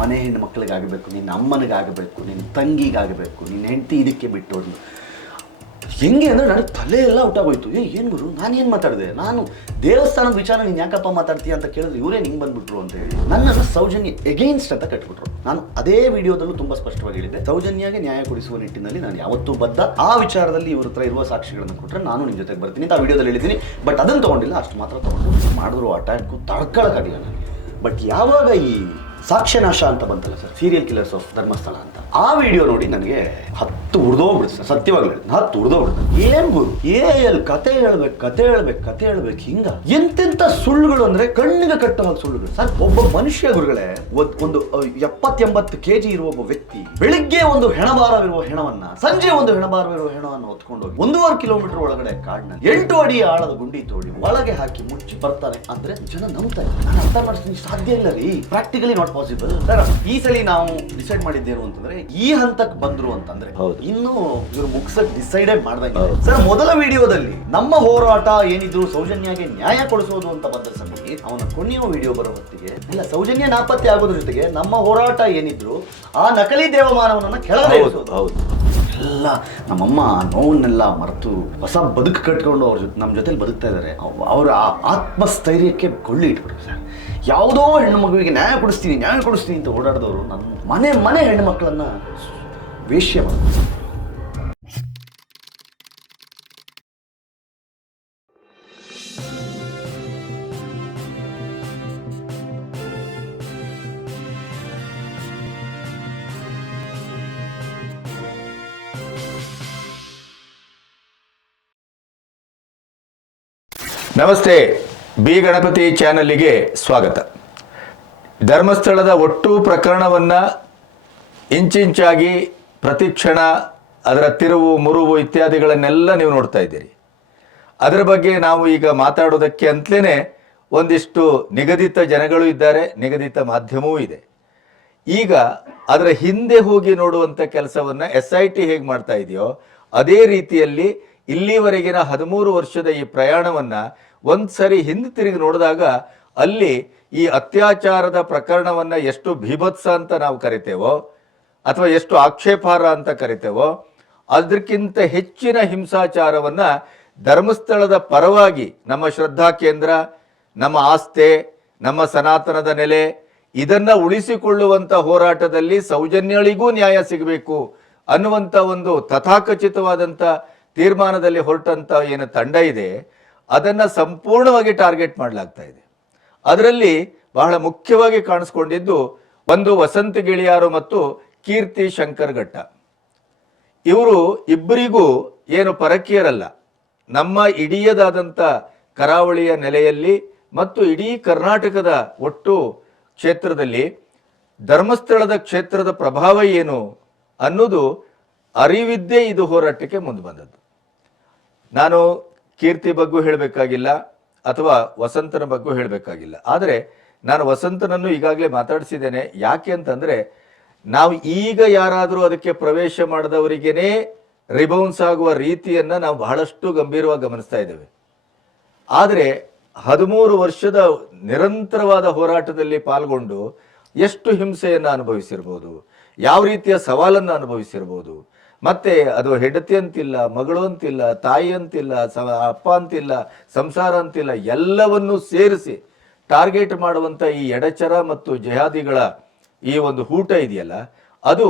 ಮನೆ ಹೆಣ್ಣು ಮಕ್ಕಳಿಗಾಗಬೇಕು, ನಿನ್ನ ಅಮ್ಮನಿಗಾಗಬೇಕು, ನಿನ್ನ ತಂಗಿಗಾಗಬೇಕು, ನಿನ್ನ ಹೆಂಡತಿ ಇದಕ್ಕೆ ಬಿಟ್ಟು. ಹೆಂಗೆ ಅಂದರೆ ನನಗೆ ತಲೆ ಎಲ್ಲ ಔಟಾಗೋಯ್ತು ಏ, ಏನು ಗುರು? ನಾನು ಏನು ಮಾತಾಡಿದೆ? ನಾನು ದೇವಸ್ಥಾನದ ವಿಚಾರ ನೀನು ಯಾಕಪ್ಪ ಮಾತಾಡ್ತೀಯ ಅಂತ ಕೇಳಿದ್ರೆ ಇವರೇ ನಿಂಗೆ ಬಂದ್ಬಿಟ್ರು ಅಂತ ಹೇಳಿ. ನನ್ನನ್ನು ಸೌಜನ್ಯ ಎಗೇನ್ಸ್ಟ್ ಅಂತ ಕಟ್ಬಿಟ್ರು ನಾನು ಅದೇ ವಿಡಿಯೋದಲ್ಲೂ ತುಂಬ ಸ್ಪಷ್ಟವಾಗಿ ಹೇಳಿದ್ದೆ. ಸೌಜನ್ಯಗೆ ನ್ಯಾಯ ಕೊಡಿಸುವ ನಿಟ್ಟಿನಲ್ಲಿ ನಾನು ಯಾವತ್ತೂ ಬದ್ಧ. ಆ ವಿಚಾರದಲ್ಲಿ ಇವ್ರ ಹತ್ರ ಇರುವ ಸಾಕ್ಷಿಗಳನ್ನು ಕೊಟ್ಟರೆ ನಾನು ನಿಮ್ಮ ಜೊತೆಗೆ ಬರ್ತೀನಿ. ಅಂತ ಆ ವಿಡಿಯೋದಲ್ಲಿ ಹೇಳಿದ್ದೀನಿ. ಬಟ್ ಅದನ್ನು ತೊಗೊಂಡಿಲ್ಲ. ಅಷ್ಟು ಮಾತ್ರ ತೊಗೊಂಡು ಮಾಡಿದ್ರು ಅಟ್ಯಾಕು ತಡ್ಕೊಳಕ್ಕಾಗಿಲ್ಲ ನನಗೆ. ಬಟ್ ಯಾವಾಗ ಈ ಸಾಕ್ಷ್ಯನಾಶ ಅಂತ ಬಂತಲ್ಲ sir serial killers of Dharmasthala ಅಂತ. ಆ ವಿಡಿಯೋ ನೋಡಿ ನನಗೆ ಹತ್ತು ಉರ್ದೋಗ್ಬಿಡುತ್ತೆ ಸರ್ ಸತ್ಯವಾಗ್ಲಿ ಹತ್ತು ಉರ್ದೋಗ್ಬಿಡುತ್ತೆ ಏನ್ ಗುರು? ಏ ಎಲ್ ಕತೆ ಹೇಳ್ಬೇಕು ಕತೆ ಹೇಳ್ಬೇಕು ಕತೆ ಹೇಳ್ಬೇಕು, ಹಿಂಗ. ಎಂತೆಂತ ಸುಳ್ಳುಗಳು ಅಂದ್ರೆ ಕಣ್ಣಿಗೆ ಕಟ್ಟು ಹಾಗೆ ಸುಳ್ಳುಗಳು. ಸರ್, ಒಬ್ಬ ಮನುಷ್ಯ ಗುರುಗಳೇ, ಒಂದ್- ಎಪ್ಪತ್ತೆಂಬತ್ತು ಕೆ ಜಿ ಇರುವ ಒಬ್ಬ ವ್ಯಕ್ತಿ ಬೆಳಿಗ್ಗೆ ಒಂದು ಹೆಣಭಾರವಿರುವ ಹೆಣವನ್ನ, ಸಂಜೆ ಒಂದು ಹೆಣಭಾರವಿರುವ ಹೆಣವನ್ನು ಹೊತ್ಕೊಂಡು ಹೋಗಿ ಒಂದೂವರೆ ಕಿಲೋಮೀಟರ್ ಒಳಗಡೆ ಕಾಡ್ನ ಎಂಟು ಅಡಿ ಆಳದ ಗುಂಡಿ ತೋಡಿ ಒಳಗೆ ಹಾಕಿ ಮುಚ್ಚಿ ಬರ್ತಾರೆ. ಅಂದ್ರೆ ಜನ ನಂಬ್ತಾರೆ ನಾನು ಅರ್ಥ ಮಾಡಿಸ್ತೀನಿ, ಸಾಧ್ಯ ಇಲ್ಲ ರೀ. ಪ್ರಾಕ್ಟಿಕಲಿ ನಾಟ್ ಪಾಸಿಬಲ್ ಸರ್ ಈ ಸಲ ನಾವು ಡಿಸೈಡ್ ಮಾಡಿದ್ದೇನು ಅಂತಂದ್ರೆ ಈ ಹಂತಕ್ಕೆ ಬಂದ್ರು ಅಂತಂದ್ರೆ. ಇನ್ನು ಇವರು ಮುಗ್ಸಕ್ ಡಿಸೈಡೆಡ್ ಮಾಡ್ದಂಗೆ ಸರ್ ಮೊದಲ ವಿಡಿಯೋದಲ್ಲಿ ನಮ್ಮ ಹೋರಾಟ ಏನಿದ್ರು ಸೌಜನ್ಯಗೆ ನ್ಯಾಯ ಕೊಡಿಸೋದು ಅಂತ ಬಂದ ಸಮಯ ಅವನ ಕೊನೆಯ ವಿಡಿಯೋ ಬರೋ ಹೊತ್ತಿಗೆ ಇಲ್ಲ ಸೌಜನ್ಯ ನಾಪತ್ತೆ ಆಗೋದ್ರ ಜೊತೆಗೆ ನಮ್ಮ ಹೋರಾಟ ಏನಿದ್ರು ಆ ನಕಲಿ ದೇವಮಾನವನನ್ನ ಕೆಳಗೆ ಹೌದು ಎಲ್ಲ ನಮ್ಮಮ್ಮ ನೋವನ್ನೆಲ್ಲ ಮರೆತು ಹೊಸ ಬದುಕು ಕಟ್ಕೊಂಡು ಅವ್ರ ಜೊತೆ ನಮ್ಮ ಜೊತೆಲಿ ಬದುಕ್ತಾ ಇದ್ದಾರೆ ಅವರ ಆ ಆತ್ಮಸ್ಥೈರ್ಯಕ್ಕೆ ಕೊಳ್ಳಿ ಇಟ್ಬಿಟ್ರು ಸರ್. ಯಾವುದೋ ಹೆಣ್ಣು ಮಗುವಿಗೆ ನ್ಯಾಯ ಕೊಡಿಸ್ತೀನಿ ನ್ಯಾಯ ಕೊಡಿಸ್ತೀನಿ ಅಂತ ಓಡಾಡಿದವರು ನನ್ನ ಮನೆ ಮನೆ ಹೆಣ್ಣು ಮಕ್ಕಳನ್ನ ಮಾಡಿದ್ರು ನಮಸ್ತೆ. ಬಿ ಗಣಪತಿ ಚಾನಲ್ಗೆ ಸ್ವಾಗತ. ಧರ್ಮಸ್ಥಳದ ಒಟ್ಟು ಪ್ರಕರಣವನ್ನು ಇಂಚಿಂಚಾಗಿ ಪ್ರತಿಕ್ಷಣ, ಅದರ ತಿರುವು, ಮುರುವು ಇತ್ಯಾದಿಗಳನ್ನೆಲ್ಲ ನೀವು ನೋಡ್ತಾ ಇದ್ದೀರಿ. ಅದರ ಬಗ್ಗೆ ನಾವು ಈಗ ಮಾತಾಡೋದಕ್ಕೆ ಅಂತಲೇ ಒಂದಿಷ್ಟು ನಿಗದಿತ ಜನಗಳು ಇದ್ದಾರೆ, ನಿಗದಿತ ಮಾಧ್ಯಮವೂ ಇದೆ. ಈಗ ಅದರ ಹಿಂದೆ ಹೋಗಿ ನೋಡುವಂಥ ಕೆಲಸವನ್ನು ಎಸ್ ಐ ಟಿ ಹೇಗೆ ಮಾಡ್ತಾ ಇದೆಯೋ, ಅದೇ ರೀತಿಯಲ್ಲಿ ಇಲ್ಲಿವರೆಗಿನ ಹದಿಮೂರು ವರ್ಷದ ಈ ಪ್ರಯಾಣವನ್ನು ಒಂದು ಸರಿ ಹಿಂದೆ ತಿರುಗಿ ನೋಡಿದಾಗ ಅಲ್ಲಿ ಈ ಅತ್ಯಾಚಾರದ ಪ್ರಕರಣವನ್ನು ಎಷ್ಟು ಭೀಭತ್ಸ ಅಂತ ನಾವು ಕರಿತೇವೋ, ಅಥವಾ ಎಷ್ಟು ಆಕ್ಷೇಪಾರ ಅಂತ ಕರಿತೇವೋ ಅದಕ್ಕಿಂತ ಹೆಚ್ಚಿನ ಹಿಂಸಾಚಾರವನ್ನು ಧರ್ಮಸ್ಥಳದ ಪರವಾಗಿ ನಮ್ಮ ಶ್ರದ್ಧಾ ಕೇಂದ್ರ, ನಮ್ಮ ಆಸ್ತೆ ನಮ್ಮ ಸನಾತನದ ನೆಲೆ, ಇದನ್ನ ಉಳಿಸಿಕೊಳ್ಳುವಂತ ಹೋರಾಟದಲ್ಲಿ ಸೌಜನ್ಯಗಳಿಗೂ ನ್ಯಾಯ ಸಿಗಬೇಕು ಅನ್ನುವಂಥ ಒಂದು ತಥಾಕಚಿತವಾದಂಥ ತೀರ್ಮಾನದಲ್ಲಿ ಹೊರಟಂತ ಏನು ತಂಡ ಇದೆ, ಅದನ್ನ ಸಂಪೂರ್ಣವಾಗಿ ಟಾರ್ಗೆಟ್ ಮಾಡಲಾಗ್ತಾ ಇದೆ. ಅದರಲ್ಲಿ ಬಹಳ ಮುಖ್ಯವಾಗಿ ಕಾಣಿಸ್ಕೊಂಡಿದ್ದು ಒಂದು ವಸಂತ ಗಿಳಿಯಾರು ಮತ್ತು ಕೀರ್ತಿ ಶಂಕರ್ ಘಟ್ಟ. ಇವರು ಇಬ್ಬರಿಗೂ ಏನು ಪರಕೀಯರಲ್ಲ. ನಮ್ಮ ಇಡೀಯದಾದಂಥ ಕರಾವಳಿಯ ನೆಲೆಯಲ್ಲಿ ಮತ್ತು ಇಡೀ ಕರ್ನಾಟಕದ ಒಟ್ಟು ಕ್ಷೇತ್ರದಲ್ಲಿ ಧರ್ಮಸ್ಥಳದ ಕ್ಷೇತ್ರದ ಪ್ರಭಾವ ಏನು ಅನ್ನೋದು ಅರಿವಿದ್ದೇ ಇದು ಹೋರಾಟಕ್ಕೆ ಮುಂದೆ ಬಂದದ್ದು. ನಾನು ಕೀರ್ತಿ ಬಗ್ಗೂ ಹೇಳಬೇಕಾಗಿಲ್ಲ ಅಥವಾ ವಸಂತನ ಬಗ್ಗೂ ಹೇಳಬೇಕಾಗಿಲ್ಲ. ಆದರೆ ನಾನು ವಸಂತನನ್ನು ಈಗಾಗಲೇ ಮಾತಾಡಿಸಿದ್ದೇನೆ. ಯಾಕೆ ಅಂತಂದರೆ ನಾವು ಈಗ ಯಾರಾದರೂ ಅದಕ್ಕೆ ಪ್ರವೇಶ ಮಾಡಿದವರಿಗೇನೆ ರಿಬೌನ್ಸ್ ಆಗುವ ರೀತಿಯನ್ನು ನಾವು ಬಹಳಷ್ಟು ಗಂಭೀರವಾಗಿ ಗಮನಿಸ್ತಾ ಇದ್ದೇವೆ. ಆದರೆ ಹದಿಮೂರು ವರ್ಷದ ನಿರಂತರವಾದ ಹೋರಾಟದಲ್ಲಿ ಪಾಲ್ಗೊಂಡು ಎಷ್ಟು ಹಿಂಸೆಯನ್ನು ಅನುಭವಿಸಿರ್ಬೋದು, ಯಾವ ರೀತಿಯ ಸವಾಲನ್ನು ಅನುಭವಿಸಿರ್ಬೋದು ಮತ್ತೆ ಅದು ಹೆಂಡತಿ ಅಂತಿಲ್ಲ, ಮಗಳು ಅಂತಿಲ್ಲ, ತಾಯಿ ಅಂತಿಲ್ಲ, ಸ, ಅಪ್ಪ ಅಂತಿಲ್ಲ, ಸಂಸಾರ ಅಂತಿಲ್ಲ, ಎಲ್ಲವನ್ನೂ ಸೇರಿಸಿ ಟಾರ್ಗೆಟ್ ಮಾಡುವಂಥ ಈ ಎಡಚರ ಮತ್ತು ಜಯಾದಿಗಳ ಈ ಒಂದು ಹೂಟ ಇದೆಯಲ್ಲ, ಅದು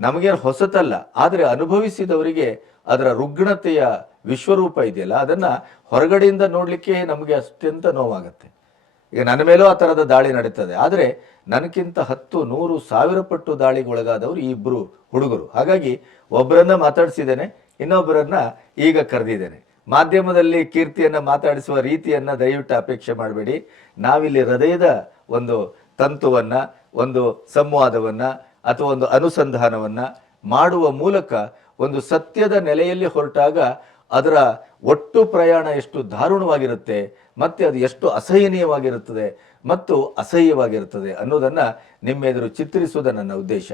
ನಮಗೇನು ಹೊಸತಲ್ಲ, ಆದರೆ ಅನುಭವಿಸಿದವರಿಗೆ ಅದರ ರುಗ್ಣತೆಯ ವಿಶ್ವರೂಪ ಇದೆಯಲ್ಲ, ಅದನ್ನ ಹೊರಗಡೆಯಿಂದ ನೋಡಲಿಕ್ಕೆ ನಮಗೆ ಅತ್ಯಂತ ನೋವಾಗುತ್ತೆ. ಈಗ ನನ್ನ ಮೇಲೂ ಆ ಥರದ ದಾಳಿ ನಡೀತದೆ. ಆದರೆ ನನಗಿಂತ ಹತ್ತು, ನೂರು, ಸಾವಿರ ಪಟ್ಟು ದಾಳಿಗೊಳಗಾದವರು ಈ ಇಬ್ಬರು ಹುಡುಗರು. ಹಾಗಾಗಿ ಒಬ್ಬರನ್ನ ಮಾತಾಡಿಸಿದ್ದೇನೆ ಇನ್ನೊಬ್ಬರನ್ನ ಈಗ ಕರೆದಿದ್ದೇನೆ. ಮಾಧ್ಯಮದಲ್ಲಿ ಕೀರ್ತಿಯನ್ನು ಮಾತಾಡಿಸುವ ರೀತಿಯನ್ನು ದಯವಿಟ್ಟು ಅಪೇಕ್ಷೆ ಮಾಡಬೇಡಿ. ನಾವಿಲ್ಲಿ ಹೃದಯದ ಒಂದು ತಂತುವನ್ನ, ಒಂದು ಸಂವಾದವನ್ನು ಅಥವಾ ಒಂದು ಅನುಸಂಧಾನವನ್ನು ಮಾಡುವ ಮೂಲಕ ಒಂದು ಸತ್ಯದ ನೆಲೆಯಲ್ಲಿ ಹೊರಟಾಗ ಅದರ ಒಟ್ಟು ಪ್ರಯಾಣ ಎಷ್ಟು ದಾರುಣವಾಗಿರುತ್ತೆ ಮತ್ತೆ ಅದು ಎಷ್ಟು ಅಸಹನೀಯವಾಗಿರುತ್ತದೆ ಮತ್ತು ಅಸಹ್ಯವಾಗಿರುತ್ತದೆ ಅನ್ನೋದನ್ನ ನಿಮ್ಮೆದುರು ಚಿತ್ರಿಸುವುದು ನನ್ನ ಉದ್ದೇಶ.